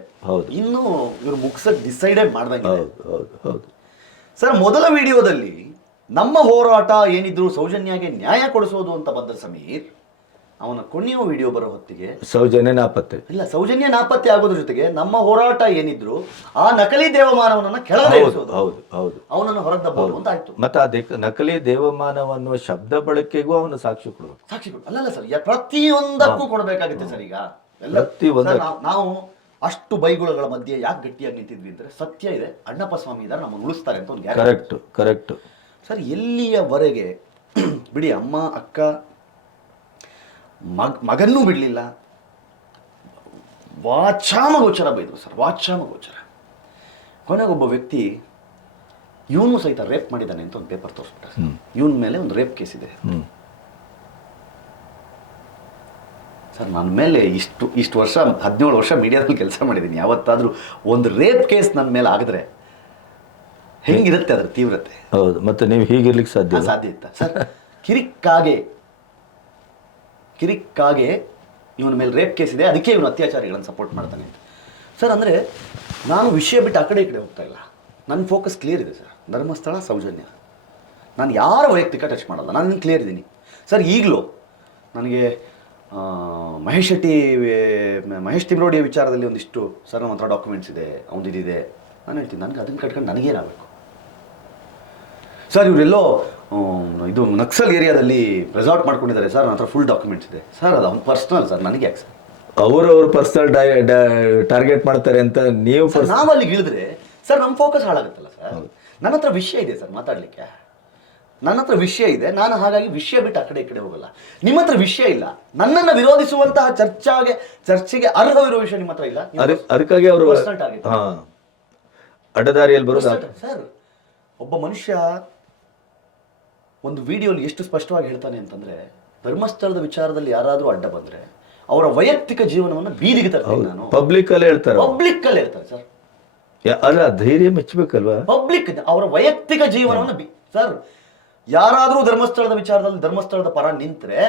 ಇನ್ನು ಇವರು ಮುಗಿಸಕ್ ಡಿಸೈಡೇ ಮಾಡ್ದಂಗೆ ಸರ್ ಮೊದಲ ವಿಡಿಯೋದಲ್ಲಿ ನಮ್ಮ ಹೋರಾಟ ಏನಿದ್ರು ಸೌಜನ್ಯಾಗೆ ನ್ಯಾಯ ಕೊಡಿಸೋದು ಅಂತ ಬಂದ ಸಮೀರ್ ಅವನ ಕೊನೆಯ ವಿಡಿಯೋ ಬರೋ ಹೊತ್ತಿಗೆ ಸೌಜನ್ಯ ನಾಪತ್ತೆ. ಇಲ್ಲ ಸೌಜನ್ಯ ನಾಪತ್ತೆ ಆಗೋದ್ರ ಜೊತೆಗೆ ನಮ್ಮ ಹೋರಾಟ ಏನಿದ್ರು ಆ ನಕಲಿ ದೇವಮಾನವನನ್ನ ಕೆಳಗೆ ಹೌದು ಹೌದು ಹೌದು. ಅವನನ್ನು ಹೊರದ ಅಂತ ಆಯ್ತು ಮತ್ತೆ ಆ ನಕಲಿ ದೇವಮಾನವ ಅನ್ನುವ ಶಬ್ದ ಬಳಕೆಗೂ ಅವನು ಸಾಕ್ಷಿ ಕೊಡಬೇಕು. ಕೊಡು ಅಲ್ಲಲ್ಲ ಸರ್ ಯ- ಪ್ರತಿಯೊಂದಕ್ಕೂ ಕೊಡಬೇಕಾಗುತ್ತೆ ಸರ್ ಈಗ. ಎಲ್ಲ ಪ್ರತಿಯೊಂದಕ್ಕೂ. ಸರ್, ನಾವು- ನಾವು ಅಷ್ಟು ಬೈಗುಳಗಳ ಮಧ್ಯೆ ಯಾಕೆ ಗಟ್ಟಿಯಾಗಿ ನಿಂತಿದ್ವಿ ಅಂದ್ರೆ ಸತ್ಯ ಇದೆ. ಅಣ್ಣಪ್ಪ ಸ್ವಾಮಿ ಇದ್ದಾರೆ ನಮ್ಮನ್ನು ಉಳಿಸ್ತಾರೆ ಅಂತ ಒಂದು ಗ್ಯಾರಂಟಿ ಕರೆಕ್ಟ್ ಕರೆಕ್ಟ್ ಸರ್ ಎಲ್ಲಿಯವರೆಗೆ ಬಿಡಿ ಅಮ್ಮ ಅಕ್ಕ ಮಗ್ ಮಗನ್ನೂ ಬಿಡಲಿಲ್ಲ. ವಾಚಾಮಗೋಚರ ಬೈದರು ಸರ್ ವಾಚಾಮಗೋಚರ. ಕೊನೆಗೊಬ್ಬ ವ್ಯಕ್ತಿ ಇವನು ಸಹಿತ ರೇಪ್ ಮಾಡಿದ್ದಾನೆ ಅಂತ ಒಂದು ಪೇಪರ್ ತೋರಿಸ್ಬಿಟ್ಟ. ಇವನ ಮೇಲೆ ಒಂದು ರೇಪ್ ಕೇಸ್ ಇದೆ. ಸರ್ ನನ್ನ ಮೇಲೆ ಇಷ್ಟು ಇಷ್ಟು ವರ್ಷ ಹದಿನೇಳು ವರ್ಷ ಮೀಡಿಯಾದಲ್ಲಿ ಕೆಲಸ ಮಾಡಿದ್ದೀನಿ. ಯಾವತ್ತಾದರೂ ಒಂದು ರೇಪ್ ಕೇಸ್ ನನ್ನ ಮೇಲೆ ಆಗಿದ್ರೆ ಹೆಂಗಿರುತ್ತೆ ಅದ್ರ ತೀವ್ರತೆ? ಹೌದು ಮತ್ತೆ ನೀವು ಹೀಗಿರ್ಲಿಕ್ಕೆ ಸಾಧ್ಯ ಸಾಧ್ಯ ಇತ್ತ. ಸರ್ ಕಿರಿಕ್ಕಾಗೆ ಕಿರಿಕ್ಕಾಗೆ ಇವನ ಮೇಲೆ ರೇಪ್ ಕೇಸ್ ಇದೆ, ಅದಕ್ಕೆ ಇವನು ಅತ್ಯಾಚಾರಿಗಳನ್ನು ಸಪೋರ್ಟ್ ಮಾಡ್ತಾನೆ ಅಂತ. ಸರ್ ಅಂದರೆ ನಾನು ವಿಷಯ ಬಿಟ್ಟು ಆ ಕಡೆ ಈ ಕಡೆ ಹೋಗ್ತಾ ಇಲ್ಲ. ನನ್ನ ಫೋಕಸ್ ಕ್ಲಿಯರ್ ಇದೆ ಸರ್ ಧರ್ಮಸ್ಥಳ ಸೌಜನ್ಯ. ನಾನು ಯಾರ ವೈಯಕ್ತಿಕ ಟಚ್ ಮಾಡಲ್ಲ, ನಾನು ಕ್ಲಿಯರ್ ಇದ್ದೀನಿ. ಸರ್ ಈಗಲೂ ನನಗೆ ಮಹೇಶ್ ಶೆಟ್ಟಿ ಮಹೇಶ್ ತಿಮ್ರೋಡಿಯ ವಿಚಾರದಲ್ಲಿ ಒಂದಿಷ್ಟು ಸರ್ ನಮ್ಮ ಹತ್ರ ಡಾಕ್ಯುಮೆಂಟ್ಸ್ ಇದೆ, ಅವ್ನು ಇದಿದೆ. ನಾನು ಹೇಳ್ತೀನಿ, ನನಗೆ ಅದನ್ನು ಕಟ್ಕೊಂಡು ನನಗೇನಾಗಬೇಕು? ಸರ್ ಇವರೆಲ್ಲೋ ಇದು ನಕ್ಸಲ್ ಏರಿಯಾದಲ್ಲಿ ರೆಸಾರ್ಟ್ ಮಾಡ್ಕೊಂಡಿದ್ದಾರೆ ಸರ್. ನನ್ನ ಹತ್ರ ಫುಲ್ ಡಾಕ್ಯುಮೆಂಟ್ಸ್ ಇದೆ. ಸರ್ ಅದು ಅವ್ನು ಪರ್ಸ್ನಲ್ ಸರ್. ನನಗೆ ಯಾಕೆ ಸರ್? ಅವರು ಅವ್ರ ಪರ್ಸನಲ್ ಟಾರ್ಗೆಟ್ ಮಾಡ್ತಾರೆ ಅಂತ ನೀವು ನಾವು ಅಲ್ಲಿಗೆ ಇಳಿದ್ರೆ ಸರ್ ನಮ್ಮ ಫೋಕಸ್ ಹಾಳಾಗುತ್ತಲ್ಲ ಸರ್. ನನ್ನ ಹತ್ರ ವಿಷಯ ಇದೆ ಸರ್ ಮಾತಾಡಲಿಕ್ಕೆ. ನನ್ನ ಹತ್ರ ವಿಷಯ ಇದೆ. ನಾನು ಹಾಗಾಗಿ ವಿಷಯ ಬಿಟ್ಟು ಆ ಕಡೆ ಈ ಕಡೆ ಹೋಗಲ್ಲ. ನಿಮ್ಮ ಹತ್ರ ವಿಷಯ ಇಲ್ಲ. ನನ್ನನ್ನು ವಿರೋಧಿಸುವಂತಹ ಚರ್ಚಾಗೆ ಚರ್ಚೆಗೆ ಅರ್ಹವಿರೋ ವಿಷಯ ನಿಮ್ಮ ಹತ್ರ ಇಲ್ಲ. ಅದಕ್ಕಾಗಿ ಅವರು. ಹಾ. ಅಡ್ಡದಾರಿಯಲ್ಲಿ ಬರೋದು ಆ- ಸರ್ ಒಬ್ಬ ಮನುಷ್ಯ ಒಂದು ವಿಡಿಯೋಲಿ ಎಷ್ಟು ಸ್ಪಷ್ಟವಾಗಿ ಹೇಳ್ತಾನೆ ಅಂತಂದ್ರೆ ಧರ್ಮಸ್ಥಳದ ವಿಚಾರದಲ್ಲಿ ಯಾರಾದರೂ ಅಡ್ಡ ಬಂದ್ರೆ ಅವರ ವೈಯಕ್ತಿಕ ಜೀವನವನ್ನು ಬೀದಿಗೆ ತರ್ತೀನಿ ನಾನು. ಪಬ್ಲಿಕ್ ಅಲ್ಲಿ ಹೇಳ್ತಾರೆ ಪಬ್ಲಿಕ್ ಅಲ್ಲಿ ಹೇಳ್ತಾರೆ ಸರ್ ಯಾ- ಅಲ್ಲ ಧೈರ್ಯ ಮೆಚ್ಚಬೇಕಲ್ವಾ? ಪಬ್ಲಿಕ್ ಅವರ ವೈಯಕ್ತಿಕ ಜೀವನವನ್ನು ಬಿ ಸರ್ ಯಾರಾದರೂ ಧರ್ಮಸ್ಥಳದ ವಿಚಾರದಲ್ಲಿ ಧರ್ಮಸ್ಥಳದ ಪರ ನಿಂತರೆ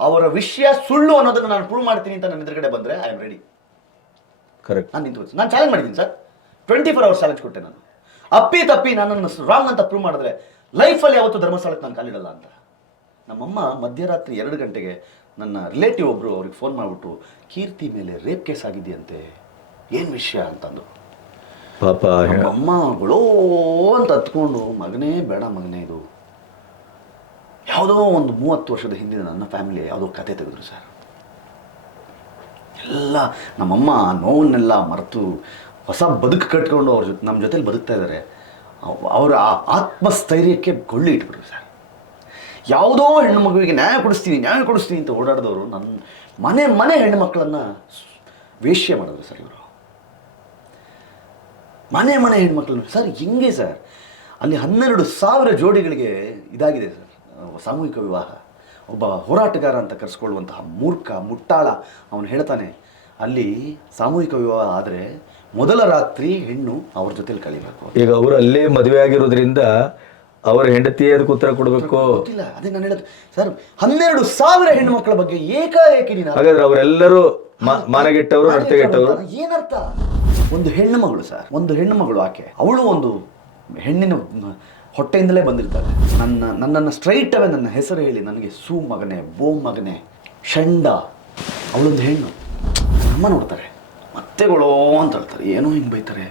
ಅವರ ವಿಷಯ ಸುಳ್ಳು ಅನ್ನೋದನ್ನ ನಾನು ಪ್ರೂವ್ ಮಾಡ್ತೀನಿ ಅಂತ ನನ್ನ ಎದುರುಗಡೆ ಬಂದ್ರೆ ಐ ಆಮ್ ರೆಡಿ ಕರೆಕ್ಟ್ ನಾನು ನಿಂತು ನಾನು ಚಾಲೆಂಜ್ ಮಾಡಿದ್ದೀನಿ sir twenty four hours challenge ಕೊಟ್ಟೆ ನಾನು. ಅಪ್ಪಿ ತಪ್ಪಿ ನನ್ನನ್ನು ರಾಂಗ್ ಅಂತ ಪ್ರೂವ್ ಮಾಡಿದ್ರೆ ಲೈಫಲ್ಲಿ ಯಾವತ್ತು ಧರ್ಮಸ್ಥಳಕ್ಕೆ ನಾನು ಕಾಲಿಡಲ್ಲ ಅಂತ. ನಮ್ಮಮ್ಮ ಮಧ್ಯರಾತ್ರಿ ಎರಡು ಗಂಟೆಗೆ ನನ್ನ ರಿಲೇಟಿವ್ ಒಬ್ಬರು ಅವ್ರಿಗೆ ಫೋನ್ ಮಾಡಿಬಿಟ್ಟು ಕೀರ್ತಿ ಮೇಲೆ ರೇಪ್ ಕೇಸ್ ಆಗಿದೆಯಂತೆ ಏನು ವಿಷಯ? ಅಂತಂದು. ಪಾಪ ನಮ್ಮಮ್ಮಗಳೋ ಅಂತ ಹತ್ಕೊಂಡು ಮಗನೇ ಬೇಡ ಮಗನೇ ಇದು. ಯಾವುದೋ ಒಂದು ಮೂವತ್ತು ವರ್ಷದ ಹಿಂದಿನ ನನ್ನ ಫ್ಯಾಮಿಲಿ ಯಾವುದೋ ಕತೆ ತೆಗೆದ್ರು ಸರ್. ಎಲ್ಲ ನಮ್ಮಮ್ಮ ನೋವನ್ನೆಲ್ಲ ಮರೆತು ಹೊಸ ಬದುಕು ಕಟ್ಕೊಂಡು ಅವ್ರ ಜೊತೆ ನಮ್ಮ ಜೊತೆಲಿ ಬದುಕ್ತಾ ಇದ್ದಾರೆ ಅವರ ಆತ್ಮಸ್ಥೈರ್ಯಕ್ಕೆ ಕೊಳ್ಳಿ ಇಟ್ಬಿಟ್ರು ಸರ್. ಯಾವುದೋ ಹೆಣ್ಣು ಮಗುವಿಗೆ ನ್ಯಾಯ ಕೊಡಿಸ್ತೀನಿ ನ್ಯಾಯ ಕೊಡಿಸ್ತೀನಿ ಅಂತ ಓಡಾಡಿದವರು ನನ್ನ ಮನೆ ಮನೆ ಹೆಣ್ಣು ಮಕ್ಕಳನ್ನು ವೇಶ್ಯ ಮಾಡಿದ್ರು ಸರ್ ಇವರು. ಮನೆ ಮನೆ ಹೆಣ್ಮಕ್ಳು ಸರ್, ಹಿಂಗೆ ಸರ್. ಅಲ್ಲಿ ಹನ್ನೆರಡು ಸಾವಿರ ಜೋಡಿಗಳಿಗೆ ಇದಾಗಿದೆ ಸರ್, ಸಾಮೂಹಿಕ ವಿವಾಹ. ಒಬ್ಬ ಹೋರಾಟಗಾರ ಅಂತ ಕರೆಸ್ಕೊಳ್ಳುವಂತಹ ಮೂರ್ಖ, ಮುಟ್ಟಾಳ ಅವನು ಹೇಳ್ತಾನೆ, ಅಲ್ಲಿ ಸಾಮೂಹಿಕ ವಿವಾಹ ಆದರೆ ಮೊದಲ ರಾತ್ರಿ ಹೆಣ್ಣು ಅವ್ರ ಜೊತೆಲಿ ಕಳಿಬೇಕು ಈಗ ಅವರು ಅಲ್ಲೇ ಮದುವೆ ಆಗಿರೋದ್ರಿಂದ ಅವರ ಹೆಂಡತಿ ಅದಕ್ಕೆ ಉತ್ತರ ಕೊಡಬೇಕು? ಗೊತ್ತಿಲ್ಲ ಅದೇ ನಾನು ಹೇಳೋದು. ಸರ್ ಹನ್ನೆರಡು ಸಾವಿರ ಹೆಣ್ಣು ಮಕ್ಕಳ ಬಗ್ಗೆ ಏಕಾಏಕಿ ನೀನು ಹಾಗಾದ್ರೆ ಅವರೆಲ್ಲರೂ ಮಾನಗೆಟ್ಟವರು ಅರ್ಥಗೆಟ್ಟವರು ಏನರ್ಥ ಒಂದು ಹೆಣ್ಣು ಮಗಳು ಸರ್ ಒಂದು ಹೆಣ್ಣು ಮಗಳು ಆಕೆ. ಅವಳು ಒಂದು ಹೆಣ್ಣಿನ ಹೊಟ್ಟೆಯಿಂದಲೇ ಬಂದಿರ್ತಾಳೆ. ನನ್ನ ನನ್ನನ್ನು ಸ್ಟ್ರೈಟ್ ಅವೇ ನನ್ನ ಹೆಸರು ಹೇಳಿ ನನಗೆ ಸೂ ಮಗನೆ ಬೋ ಮಗನೆ ಷಂಡ ಅವಳೊಂದು ಹೆಣ್ಣು. ಅಮ್ಮ ನೋಡ್ತಾರೆ. ಮತ್ತೆಗಳೋ ಅಂತ ಹೇಳ್ತಾರೆ ಏನೋ ಹಿಂಗೆ ಬೈತಾರೆ.